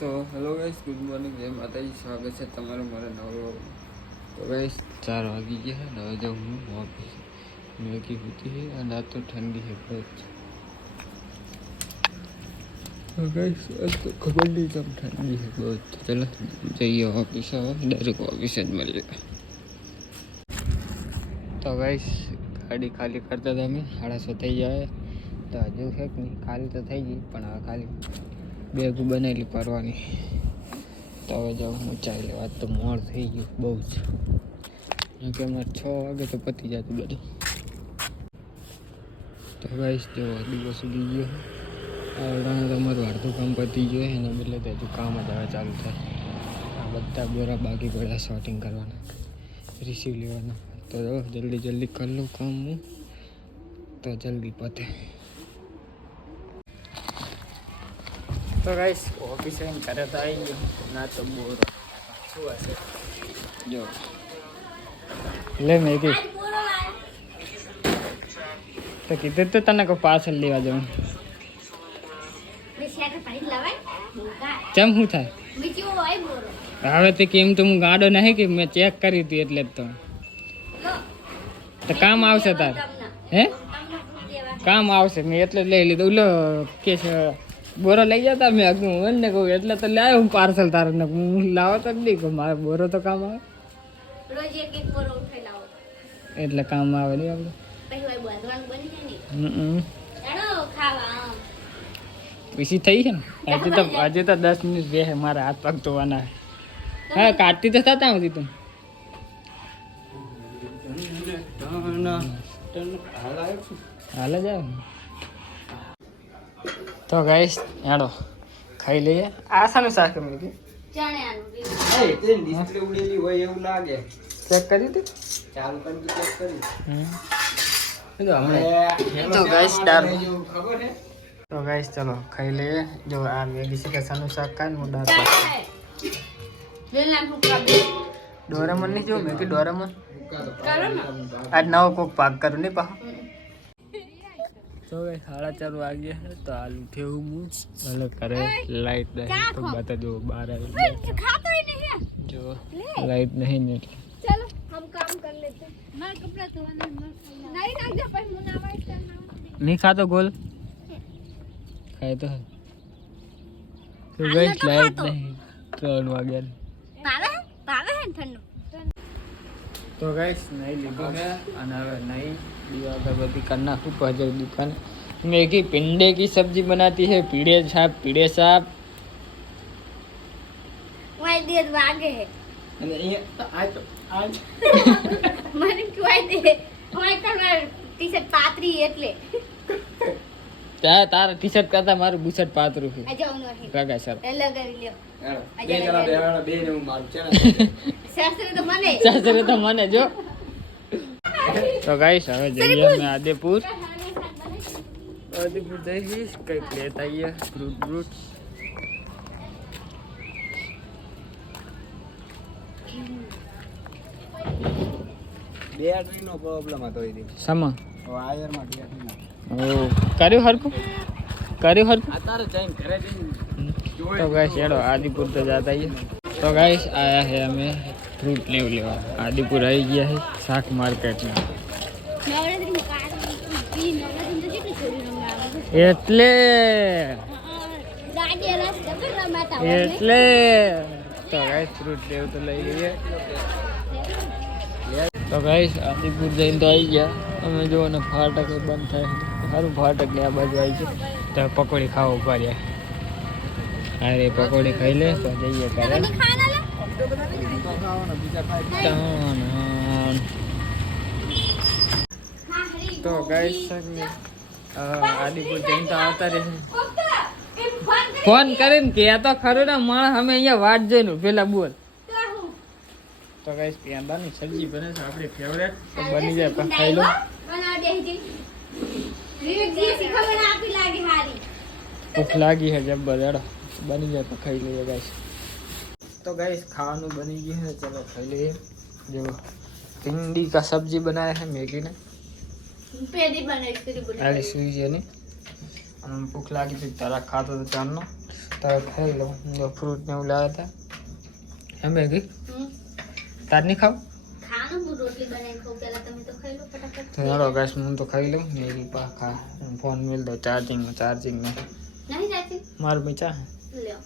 તો hello guys, good morning, જય માતાજી. સ્વાગત છે તમારું મારા નવા. તો ગાઈસ 4 વાગી ગયા છે. હવે જાઉં હું ઓફિસ. મેગી હોતી है और ना तो ठंडी है बहुत. तो गाइस आज तो खबर नहीं कब ठंडी है बहुत. चलो जाइए ऑफिस. હવે ડાયરેક્ટ ઓફિસ જ મળીએ. તો ગાઈસ ગાડી ખાલી કરતા હતા અમે 7:30 થઈ જાય. તો હજુ છે કે નહીં, ખાલી તો થઈ ગઈ પણ હવે ખાલી બેગ બનાવેલી પરવાની. તો હવે જાઉં હું ચાઈ લેવા. તો મોડ થઈ ગયું બહુ જ, કે અમારે 6 વાગે તો પતી જતું બધું. તો ગાઈસ જો દિવસ ઉગી ગયો. તમારું અડધું કામ પતી ગયું એના બદલે તો હજુ કામ જ હવે ચાલુ થાય. આ બધા બોરા બાકી પડ્યા શોર્ટિંગ કરવાના, રિસીવ લેવાના. તો જલ્દી કરી લઉં કામ હું, તો જલ્દી પતે. તો ગાઈસ ઓફિસે ઘરે તો આવી ગયો. ના તો બોર શું હશે જો લે મેગી. તો કીધું તો તને કોઈ પાર્સલ લેવા જવાનું. ચમ શું થાય હવે તે કેમ? તો હું ગાડો નહીં કે મેં ચેક કરી હતી એટલે જ તો કામ આવશે તાર. હે કામ આવશે મેં એટલે લઈ લીધું. લો કે છે બોરો લઈ જતા મેં આગળ હું ને કહું એટલે તો લાવ્યો હું પાર્સલ તારે ને હું લાવો તો નહીં કહું મારે બોરો તો કામ આવે એટલે કામ આવે નહીં આપણે. પછી થઈ છે ને હજી તો 10 મિનિટ રહે. મારા હાથ પગ ધોવાના. હા કાઢતી તો થતા હતી તું. હાલ જ આવે. તો ગાઈસ હેડો ખાઈ લઈએ. આ શાનું શાક મેં ડિસ્પ્લે ઉડેલી હોય એવું લાગે. ચેક કરી હતી, ચાલુ કરી ચેક કરી. તો ગાઈસ દાળ. તો ગાઈસ ચલો ખાઈ લઈએ. જો આ મેગી છે શાનું શાક ખાય હું દાળ ડોરેમોન નહીં જો મેગી ડોરેમોન આજ નવો કોક પાક કરું નહીં પાછો. તો ગાઈસ 4:30 વાગ્યા છે. તો હાલ ઉઠ્યો હું અલગ કરે લાઈટ નહીં તો બતા જો બહાર આવી જો લાઈટ નહીં ને એટલે चलो हम काम कर लेते हैं. मैं कपड़ा धोना नहीं रख दे पर मुनावा नहीं खातो गोल खाए तो है. तो गाइस लाइट नहीं 3 વાગ્યા. पावे है ठंडो. तो गाइस नहीं લીધું है અને હવે नहीं दिया अगरबत्ती करना खूब पहुंचे दुकान. मैगी पिंडे की सब्जी बनाती है. पीड़े साहब वही देर वागे है અને અહીંયા તો આજ મને કહેવાય દે હોય કલર ટી-શર્ટ પાતરી એટલે તારા ટી-શર્ટ કરતા મારું બુશર્ટ પાતરું છે. આ જાવ નો હે કાકા સર એ લગાવી લ્યો. બે જણા બે ને હું મારું છે ને સાસરે તો મને જો. તો ગાઈસ હવે જઈએ અમે આદિપુર જઈશ કંઈક લેતા આવીએ ફ્રૂટ. બેટરીનો પ્રોબ્લેમ હતો એ દિવસ. સમા વાયરમાં બેટરી. ઓ કર્યું હરકું અત્યારે જઈને ઘરે જઈને. તો ગાઈસ હેડો આદિપુર તો જાતા આવીએ. તો ગાઈસ આયા હે અમે ફ્રૂટ લેવા આદિપુર આવી ગયા છે શાક માર્કેટમાં. એટલે તો ગાઈસ ફ્રૂટ લેવું તો લઈ લઈએ. તો ગાઈસ આદિપુર જઈને તો આવી ગયા અમે. જો ને ફાટક બંધ થાય સારું. ફાટક ને આ બાજુ આવી છે તો પકોડી ખાવા ઉભા રહ્યા. અરે પકોડી ખાઈ લે તો જઈએ ઘરે. તો ગાઈસ આદિપુર જઈને તો આવતા રહે. ફોન કરીને કે તો ખરું ને માણસ અમે અહીંયા વાટ જોઈને પેલા બોલ. તો ગાઈસ પેંડાની સબ્જી બને છે આપણી ફેવરેટ. તો બની જાય પણ ખાઈ લો. ભૂખ લાગી છે જબ્બર. હેડો બની જાય તો ખાઈ લઈએ ગાઈસ. તો ગાઈસ ખાવાનું બની ગયું છે, ચલો ખાઈ લઈએ. જો भिंडी का सब्जी बनाया है मैगी ने. अरे सुई है नहीं અને ભૂખ લાગી હતી તારા ખાતો તો ચારનો તારે ખાઈ લો ફ્રૂટ ને એવું લાવ્યા હતા એમ ગઈ તાર નહીં ખાવ ખાવાનું હું રોટલી બનાવી ખાઉં પહેલા તમે તો ખાઈ લો ફટાફટ તો યાર ગેસ હું તો ખાઈ લઉં ને એ પા ખા ફોન મેળ દો ચાર્જિંગ ને નહીં જાતી મારું ભાઈ ચા લ્યો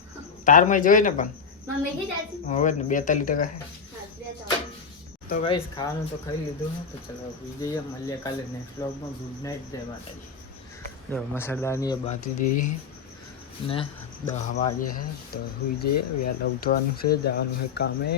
તારમાં જોઈએ ને પણ મમ્મી હી જાતી હવે ને 42% હા બે ચાવ તો ગાઈસ ખાવાનું તો ખાઈ લીધું તો ચલો સુઈ જઈએ મળીએ કાલે નેક્સ્ટ વ્લોગમાં ગુડ નાઇટ જય માતાજી જો મસરદારની એ બાંધી દીધી ને 10 વાગે છે તો સુઈ જઈએ વહેલા ઉઠવાનું છે જવાનું છે કામે